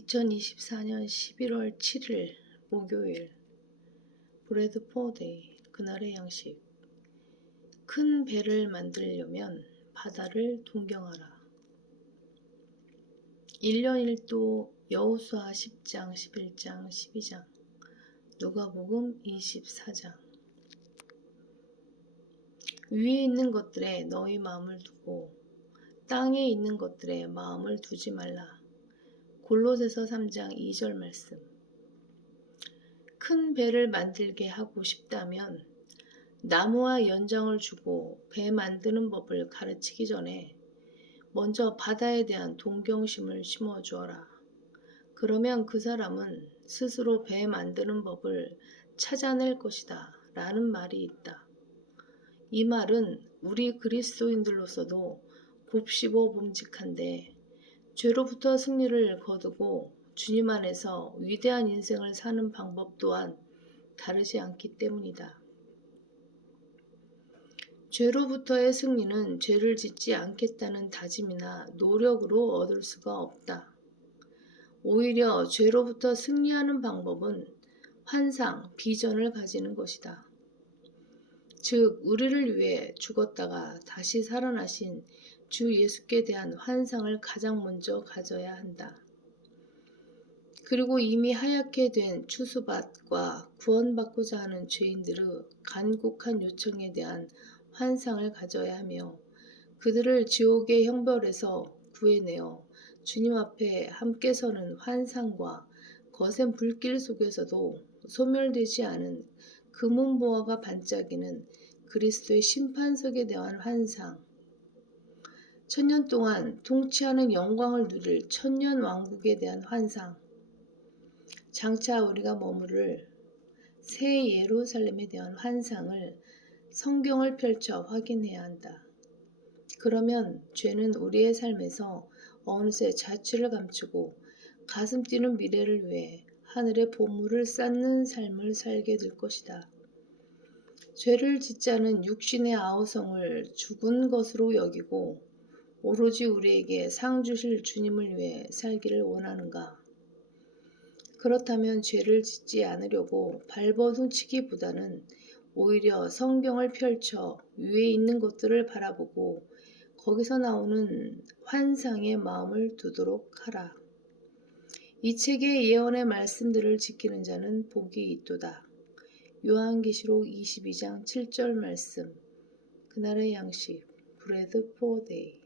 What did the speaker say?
2024년 11월 7일 목요일 브레드 포데이 그날의 양식. 큰 배를 만들려면 바다를 동경하라. 1년 1도 여호수아 10장 11장 12장 누가복음 24장. 위에 있는 것들에 너희 마음을 두고 땅에 있는 것들에 마음을 두지 말라 골로새서 3장 2절 말씀. 큰 배를 만들게 하고 싶다면 나무와 연장을 주고 배 만드는 법을 가르치기 전에 먼저 바다에 대한 동경심을 심어 주어라. 그러면 그 사람은 스스로 배 만드는 법을 찾아낼 것이다. 라는 말이 있다. 이 말은 우리 그리스도인들로서도 곱씹어 봄직한데 죄로부터 승리를 거두고 주님 안에서 위대한 인생을 사는 방법 또한 다르지 않기 때문이다. 죄로부터의 승리는 죄를 짓지 않겠다는 다짐이나 노력으로 얻을 수가 없다. 오히려 죄로부터 승리하는 방법은 환상, 비전을 가지는 것이다. 즉, 우리를 위해 죽었다가 다시 살아나신 주 예수께 대한 환상을 가장 먼저 가져야 한다. 그리고 이미 하얗게 된 추수밭과 구원받고자 하는 죄인들의 간곡한 요청에 대한 환상을 가져야 하며 그들을 지옥의 형벌에서 구해내어 주님 앞에 함께 서는 환상과 거센 불길 속에서도 소멸되지 않은 금은보화가 반짝이는 그리스도의 심판석에 대한 환상, 천년 동안 통치하는 영광을 누릴 천년 왕국에 대한 환상, 장차 우리가 머무를 새 예루살렘에 대한 환상을 성경을 펼쳐 확인해야 한다. 그러면 죄는 우리의 삶에서 어느새 자취를 감추고 가슴 뛰는 미래를 위해 하늘의 보물을 쌓는 삶을 살게 될 것이다. 죄를 짓자는 육신의 아우성을 죽은 것으로 여기고 오로지 우리에게 상 주실 주님을 위해 살기를 원하는가? 그렇다면 죄를 짓지 않으려고 발버 둥치기보다는 오히려 성경을 펼쳐 위에 있는 것들을 바라보고 거기서 나오는 환상의 마음을 두도록 하라. 이 책의 예언의 말씀들을 지키는 자는 복이 있도다. 요한계시록 22장 7절 말씀. 그날의 양식. 브레드 포 데이.